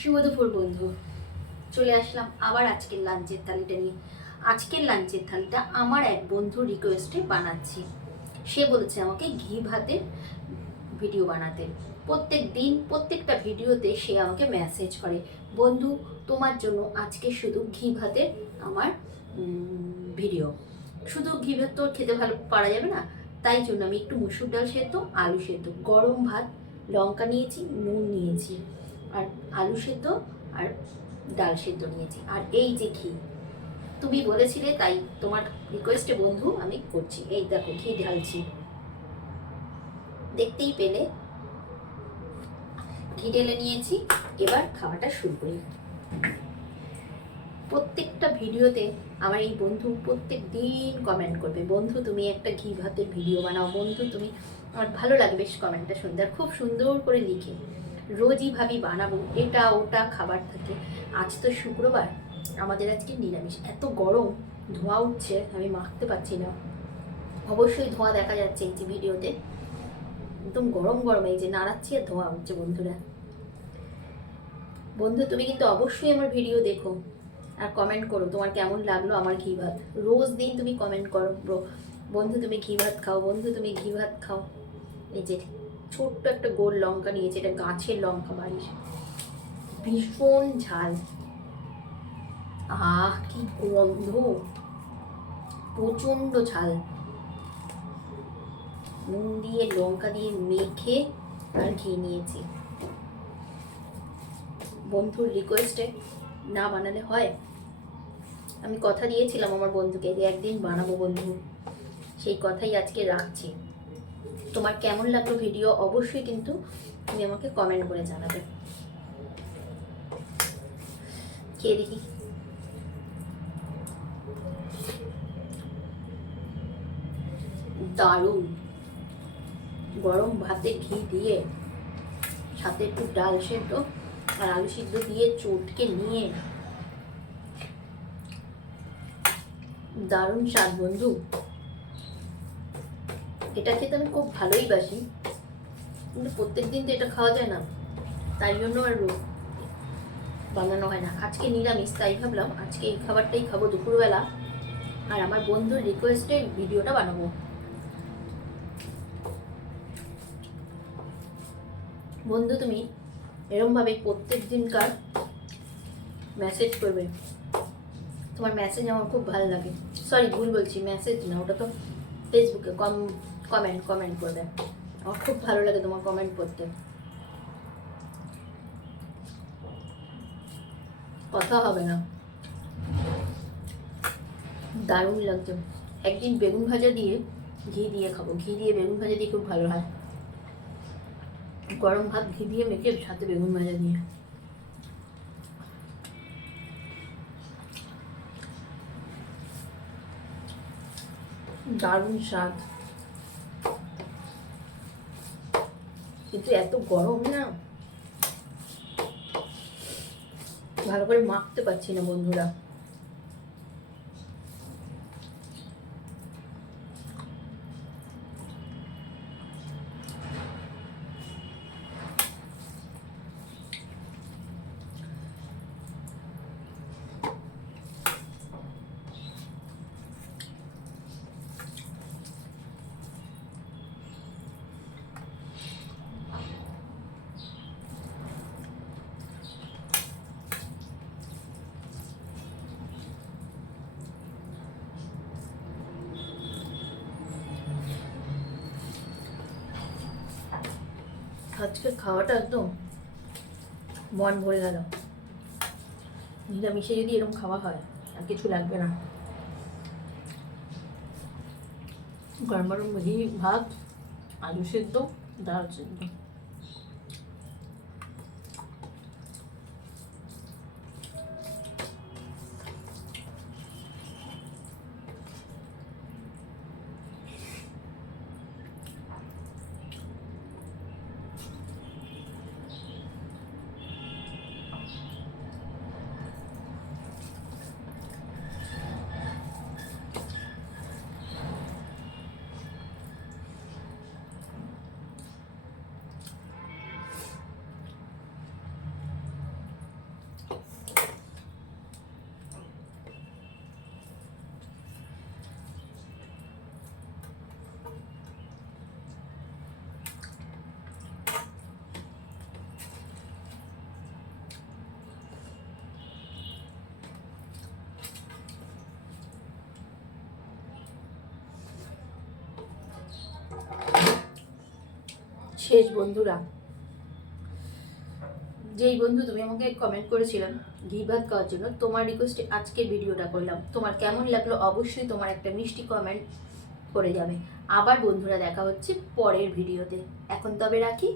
শুভ দুপুর বন্ধু, চলে আসলাম আবার আজকের লাঞ্চের থালিটা নিয়ে। আজকের লাঞ্চের থালিটা আমার এক বন্ধুর রিকোয়েস্টে বানাচ্ছি। সে বলেছে আমাকে ঘি ভাতের ভিডিও বানাতে। প্রত্যেক দিন প্রত্যেকটা ভিডিওতে সে আমাকে মেসেজ করে, বন্ধু তোমার জন্য আজকে শুধু ঘি ভাতের আমার ভিডিও। শুধু ঘি ভাত তো খেতে ভালো পারা যাবে না, তাই জন্য আমি একটু মুসুর ডাল সেদ্ধ, আলু সেদ্ধ, গরম ভাত, লঙ্কা নিয়েছি, নুন নিয়েছি, আর আলু সেদ্ধ আর ডাল সেদ্ধ নিয়েছি, আর এই যে ঘি তুমি বলেছিলে তাই তোমার রিকোয়েস্টে বন্ধু আমি করছি। এই দেখো ঘি ঢালছি, দেখতেই পেলে ঘি ঢেলে নিয়েছি। এবার খাওয়াটা শুরু করি। প্রত্যেকটা ভিডিওতে আমার এই বন্ধু প্রত্যেক দিন কমেন্ট করবে, বন্ধু তুমি একটা ঘি ভাতের ভিডিও বানাও, বন্ধু তুমি, আমার ভালো লাগে বেশ কমেন্টটা শুনতে, আর খুব সুন্দর করে লিখে। রোজই ভাবি বানাবো এটা ওটা খাবার থাকে। আজ তো শুক্রবার, আমাদের আজকে নিরামিষ। এত গরম, ধোঁয়া উঠছে, আমি মাখতে পারছি না। অবশ্যই ধোঁয়া দেখা যাচ্ছে এই যে ভিডিওতে, একদম গরম গরম এই যে নাড়াচ্ছি আর ধোঁয়া উঠছে। বন্ধু তুমি কিন্তু অবশ্যই আমার ভিডিও দেখো আর কমেন্ট করো তোমার কেমন লাগলো আমার ঘি ভাত। রোজ দিন তুমি কমেন্ট করো, বন্ধু তুমি ঘি ভাত খাও, বন্ধু তুমি ঘি ভাত খাও। এই যে ছোট্ট একটা গোল লঙ্কা নিয়েছে, এটা গাছের লঙ্কা বাড়ির, ভীষণ ঝাল। আহ কি গন্ধ, প্রচণ্ড ঝাল। নুন দিয়ে লঙ্কা দিয়ে মেখে আর ঘি নিয়েছি। বন্ধুর রিকোয়েস্টে না বানালে হয়? আমি কথা দিয়েছিলাম আমার বন্ধুকে যে একদিন বানাবো বন্ধু, সেই কথাই আজকে রাখছি। তোমার কেমন লাগলো ভিডিও অবশ্যই কিন্তু তুমি আমাকে কমেন্ট করে জানাবে। খেয়ে দেখি। দারুণ। গরম ভাতে ঘি দিয়ে, সাথে একটু ডাল সেদ্ধ আর আলু সিদ্ধ দিয়ে চটকে নিয়ে, দারুণ স্বাদ বন্ধু। এটা খেতে আমি খুব ভালোই বাসি, কিন্তু প্রত্যেক দিন তো এটা খাওয়া যায় না, তাই জন্য আর বানানো হয় না। আজকে নিরামিষ, তাই ভাবলাম আজকে এই খাবারটাই খাবো দুপুরবেলা, আর আমার বন্ধুর রিকোয়েস্টে ভিডিওটা বানাবো। বন্ধু তুমি এরমভাবে প্রত্যেক দিনকার মেসেজ করবে, তোমার মেসেজ আমার খুব ভালো লাগে। সরি ভুল বলছি, মেসেজ না, ওটা তো ফেসবুকে কমেন্ট করবে। আমার খুব ভালো লাগে তোমার কমেন্ট পড়তে, কথা হবে না। দারুণ লাগছে। একদিন বেগুন ভাজা দিয়ে ঘি দিয়ে খাবো, ঘি দিয়ে বেগুন ভাজা দিয়ে খুব ভালো হয়। গরম ভাত ঘি দিয়ে মেখে সাথে বেগুন ভাজা দিয়ে, দারুণ স্বাদ। কিন্তু এত গরম না, ভালো করে মাখতে পারছি না বন্ধুরা। আজকে খাওয়াটা একদম মন ভরে গেল। নিরামিষে যদি এরকম খাওয়া হয় আর কিছু লাগবে না। গরম গরম ঘি ভাত, আলু সেদ্ধ, ডাল সেদ্ধ। শেষ বন্ধুরা, যেই বন্ধু তুমি আমাকে কমেন্ট করেছিলাম ঘি ভাত খাওয়ার জন্য, তোমার রিকোয়েস্টে আজকে ভিডিওটা করলাম। তোমার কেমন লাগলো অবশ্যই তোমার একটা মিষ্টি কমেন্ট করে যাবে। আবার বন্ধুরা দেখা হচ্ছে পরের ভিডিওতে। এখন তবে রাখি।